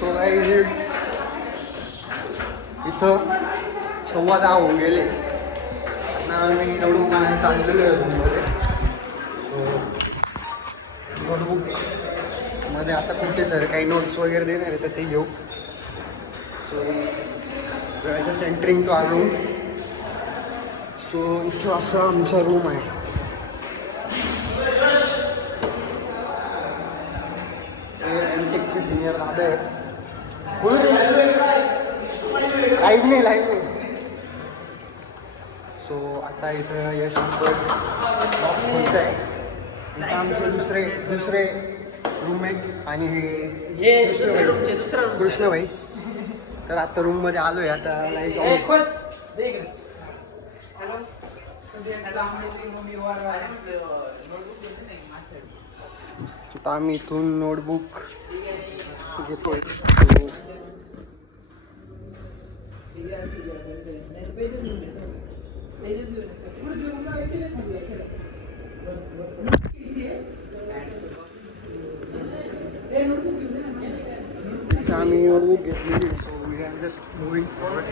So guys इथं 10:15 होऊन गेले. आता आम्ही नोटबुक आणायला चाललेलो आहे रूममध्ये. सो नोटबुकमध्ये आता कुठे सर काही नोट्स वगैरे देणार आहे तर ते घेऊ. So just entering to our room. So इथं असं आमचा रूम आहे. एमटेकचे सिनियर दादा आहेत. लाईव्ह नाही. सो आता इथं यश बोलत आहे. इथं आमचे दुसरे रूममेट आणि कृष्णभाई. तर आता रूममध्ये आलोय. आता लाईट आता आम्ही इथून नोटबुक घेतोय. आम्ही नोटबुक घेतली. So we are just moving forward.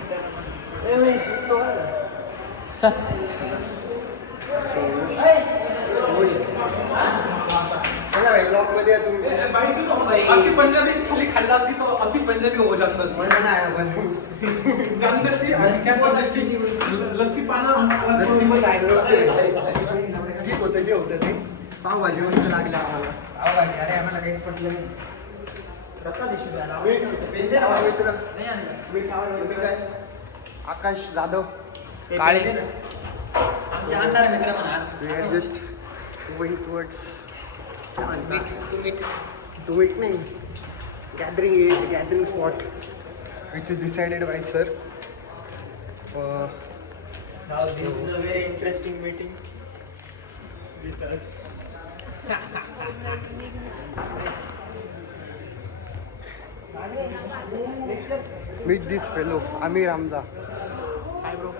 ब्लॉगमध्ये असी पंजाबी खाली खाल्ला असती तो असी पंजाबी हो जात नसती. लस्सी पाना ठीक होतं जे होतं ते. पावभाजी वगैरे लागलं आम्हाला. पावभाजी अरे आम्हाला काहीच पटलं नाही. आकाश जाधव काळे शानदार मित्र म्हणा. We are just going towards to it नाही gathering spot which is decided by sir. Now this is a very interesting meeting with us. Meet this fellow Aamir Hamza. Hi bro.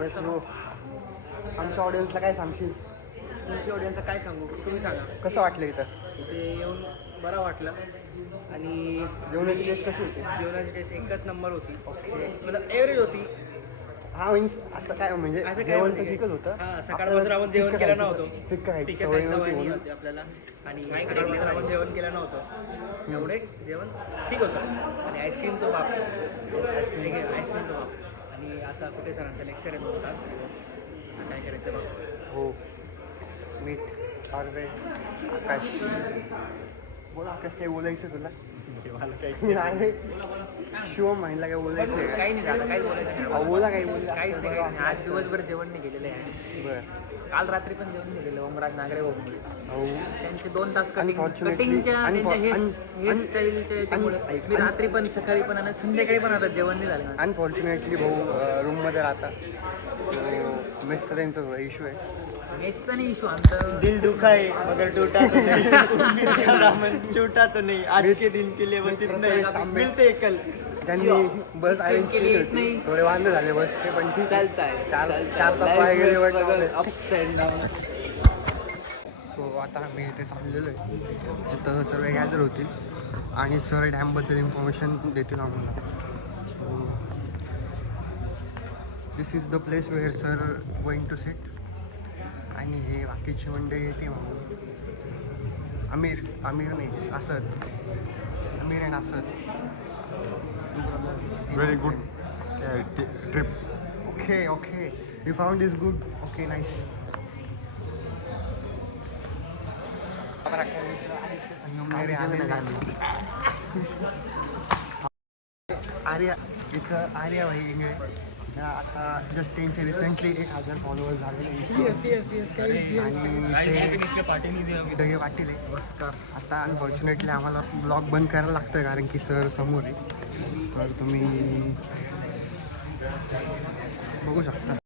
Yes bro. आमच्या ऑडियन्सला काय सांगशील? तुमच्या ऑडियन्सला काय सांगू तुम्ही सांगा. कसं वाटलं इथं? इथे येऊन बरं वाटलं आणि जेवणाची टेस्ट कशी होती? जेवणाची टेस्ट एकच नंबर होती. ओके. मतलब एव्हरेज होती. हा मीन्स असं काय म्हणजे असं काय जेवण तर म्हणजे? ठीकच होतं. हा सकाळपासून आपण जेवण केलं नव्हतं. ठीक आहे ठीक आहे सवय नाही होती आपल्याला आणि सकाळपासून आपण जेवण केलं नव्हतं. एवढे जेवण ठीक होतं आणि आईस्क्रीम तो बाप आईस्क्रीम तो बाप. आणि आता कुठे सरांचं लेक्चर आहे 2 तास. काय करायचं बाप. हो. मीट ऑलरेडी आकाश. बोला आकाश काय बोलायचं तुला? नाही शिवम म्हणला काय बोलायचं? काही नाही झालं काहीच बोलायचं नाही. बोला काही बोलला काहीच नाही आज दिवसभर जेवण नाही केलेलं आहे. बरं. काल रात्री पण जेवण नाही केलेलं ओमराज नागरे भाऊमुळे. हो त्यांचे 2 तास Unfortunately- कटिंगच्या त्यांच्या un- हेअरस्टाईलच्या याच्यामुळे मी रात्री पण सकाळी पण आणि संध्याकाळी पण आता जेवण नाही झालं. अनफॉर्च्युनेटली भाऊ रूममध्ये राहतात. मेसचा त्यांचा इश्यू आहे. मेसचा नाही इशू आमचं. दिल दुखा है मगर टूटा तो नहीं. दामन छूटा तो नहीं. आज के दिन के लिए बस इतना ही. मिलते हैं कल. त्यांनी बस अरेंज केली होती. थोडे वांदे झाले बसचे पण ठीक आहे. चालताय. 4 तास पाय गेले वाटतं. Ups and down. सो आता आम्ही इथे चाललेलो आहे. इथं सर्व गॅदर होतील आणि सर डॅमबद्दल इन्फॉर्मेशन देतील आम्हाला. So this is the place where sir going to sit. आणि हे बाकीची मंडळी येते म्हणून. आमिर नाही Asad. Aamir and Asad. Very good trip. Okay. You found this good? Okay, nice. Arya इथं आर्या भाई इंगळे. आता जस्ट त्यांचे रिसेंटली 1000 फॉलोअर्स झाले. ढगे पाटील आहे. नमस्कार. आता अनफॉर्च्युनेटली आम्हाला ब्लॉग बंद करायला लागतं कारण की सर समोर आहे. तर तुम्ही बघू शकता.